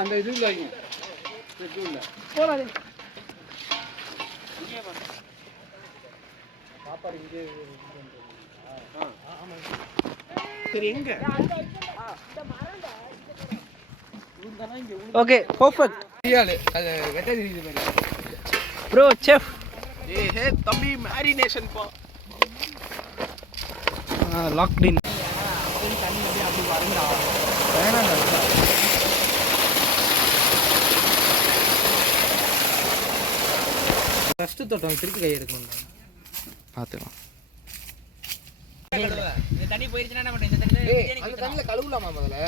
அந்த இது போலாம் சாப்பாடு இங்கே சரி எங்க ஓகே பெர்ஃபெக்ட் அது வெட்ட தெரியுது பாரு ப்ரோ செஃப் ஹே தம்பி மேரினேஷன் பா லாக்ட் இன் தண்ணி அப்படி வரண்டா வேணாம் ஃபர்ஸ்ட் தொட்டோம் திருப்பி கை எடுக்கணும் பார்த்துக்கலாம் இந்த தண்ணி போயிருச்சுனா என்ன பண்றீங்க இந்த தண்ணில கழுவலாமா முதல்ல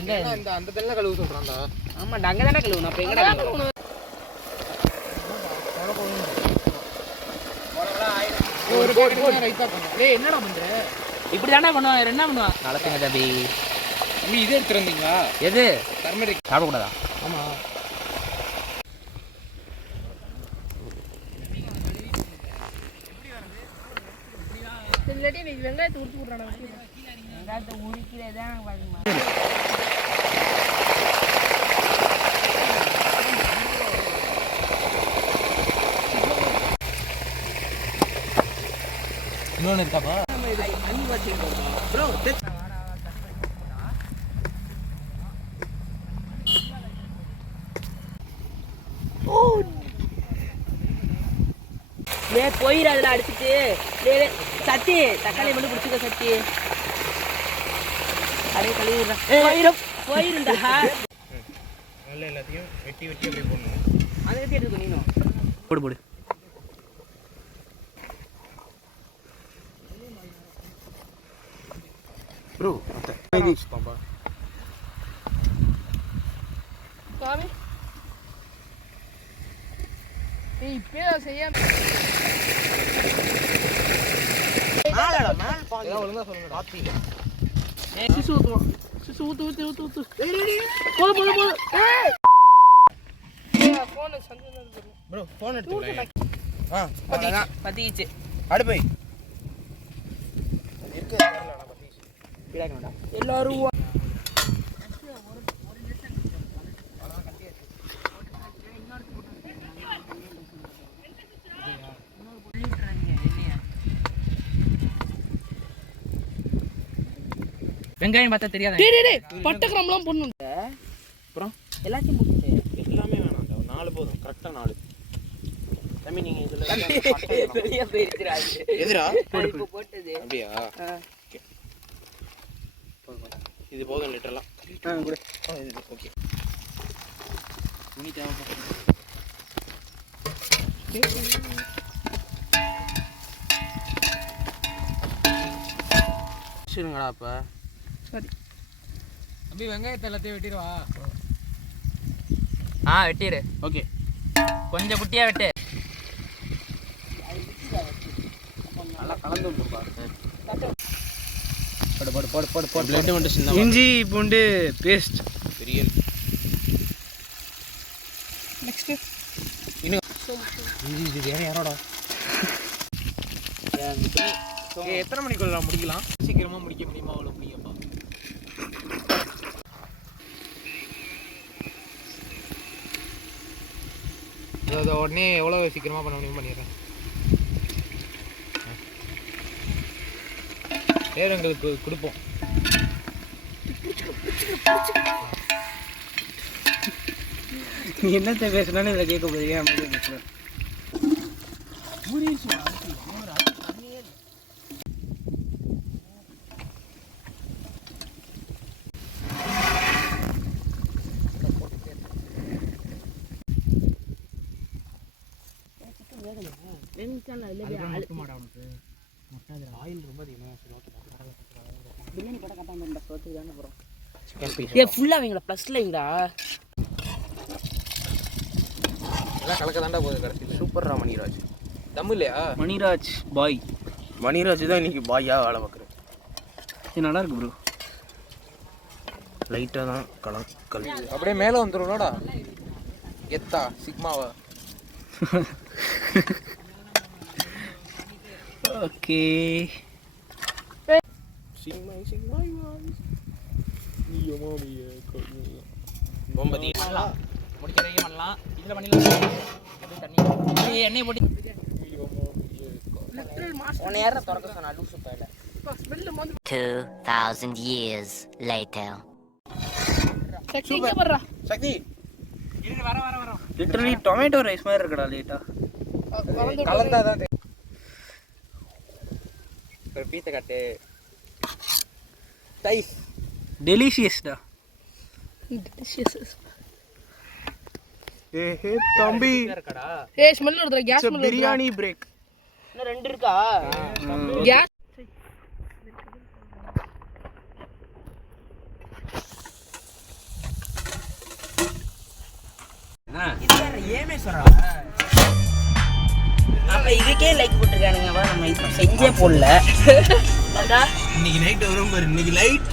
இந்த அந்த தண்ணில கழுவ சொல்றான்டா ஆமாடா அங்க தான கழுவணும் அப்ப எங்கடா கழுவணும் ஒரு போட் ரைட்டா பண்ணு டேய் என்னடா பண்ற இப்படி தானே பண்ணுவாங்க என்ன பண்ணுவாங்க நடத்துங்க தம்பி நீ இதே எடுத்து வந்தீங்களா எது டர்மரிக் சாப்பிட கூடாதா ஆமா இல்லாட்டி நீ வெங்காயத்தை உரிச்சு விட்றானே வெங்காயத்தை உரிக்கிறதே பாருமா இன்னொன்று இருக்காப்பா தண்ணி வச்சுருக்கோம் ப்ரோ போயிடாதுல அடிச்சுட்டு சத்தி தக்காளி மட்டும் பிடிச்சிக்க சத்தி அப்படியே கழுவிடுறேன் போயிருந்தா நல்ல எல்லாத்தையும் வெட்டி வெட்டி அப்படியே போடணும் அதை வெட்டி எடுத்து நீனும் போடு போடு ப்ரோ சாமி இப்பயே செய்யாம ஒழுங்கா சொல்லுங்க பாத்தீங்க சிசு ஊத்துவான் சிசு ஊத்து போடு போடு போடு போன் சந்தன ப்ரோ போன் எடுத்து பத்திச்சு அடுப்பை இருக்கு பத்திச்சு எல்லாரும் வெங்காயம் பார்த்தா தெரியாதா டேய் பட்டை கிராம்லாம் போடணும் அப்புறம் எல்லாத்தையும் போட்டு எல்லாமே வேணாம் 4 போதும் கரெக்ட்டா 4 தம்பி நீங்க இதுல பெரிய போயிடுச்சுடா எதுடா இப்போ போட்டது அப்படியே ஓகே இது போதும் லிட்டரலா குடு இது ஓகே துணி தேவைப்படுது சரிங்கடா அப்ப சரி அபி வெங்காயத்தை எல்லாத்தையும் வெட்டிடுவா வெட்டிடு ஓகே கொஞ்சம் குட்டியா வெட்டு நல்லா கலந்து விட்டுப்பா போடு பிளட் மட்டும் சின்ன இஞ்சி பூண்டு பேஸ்ட் பெரிய நெக்ஸ்ட் இன்னும் இஞ்சி இது யாரோட எத்தனை மணிக்குள்ள முடிக்கலாம் சீக்கிரமா முடிக்க முடியுமா அவ்வளோ முடியுமா அதை உடனே எவ்வளோ சீக்கிரமாக பண்ண முடியும் பண்ணிடுறேன் நேரங்களுக்கு கொடுப்போம் நீ என்னத்தை பேசுனாலும் இதில் கேட்க போறீங்க அமைதியாக பேசுகிறேன் ஆயில் ரொம்ப அதிகமாக பிரியாணி போட்டால் கட்டாமல் சோத்துக்கு தானே போகிறோம் ஃபுல்லாக வைங்களா ப்ளஸில் வைங்களா எல்லாம் கலக்க தாண்டா போகுது கடைசியில் சூப்பர்ரா மணிராஜ் தம் இல்லையா மணிராஜ் பாய் மணிராஜ் தான் இன்னைக்கு பாயா வேலை பார்க்குறேன் இது நல்லா இருக்கு ப்ரோ லைட்டாக தான் கல் அப்படியே மேலே வந்துடும்லடா எத்தா சிக்மாவா. ஓகே முடிக்கிறதையும் பண்ணலாம். இதில் பண்ணிடலாம். எண்ணெய் போட்டு உன்னை யாரும் திறக்க சொன்னா லூசு பையில. 2000 years later. சக்தி இங்க வர்றா. சக்தி வர லிட்டரலி டொமேட்டோ ரைஸ் மாதிரி இருக்குடா லேட்டா. கலந்தாதான் ஒரு பீஸை காட்டு. டைஸ் டெலிஷியஸ்டா. ஏ தம்பி இருக்கடா. ஏய் ஸ்மெல் வருதுடா. கேஸ் ஸ்மெல் வருது. பிரியாணி பிரேக். இன்னும் 2 இருக்கா? கேஸ் இது வேற ஏமே சொல்றா. அப்ப இதுக்கே லைக் போட்டுருக்கானுங்க. நம்ம இது செஞ்சே போடல. இன்னைக்கு நைட் வரும் பாரு. இன்னைக்கு லைட்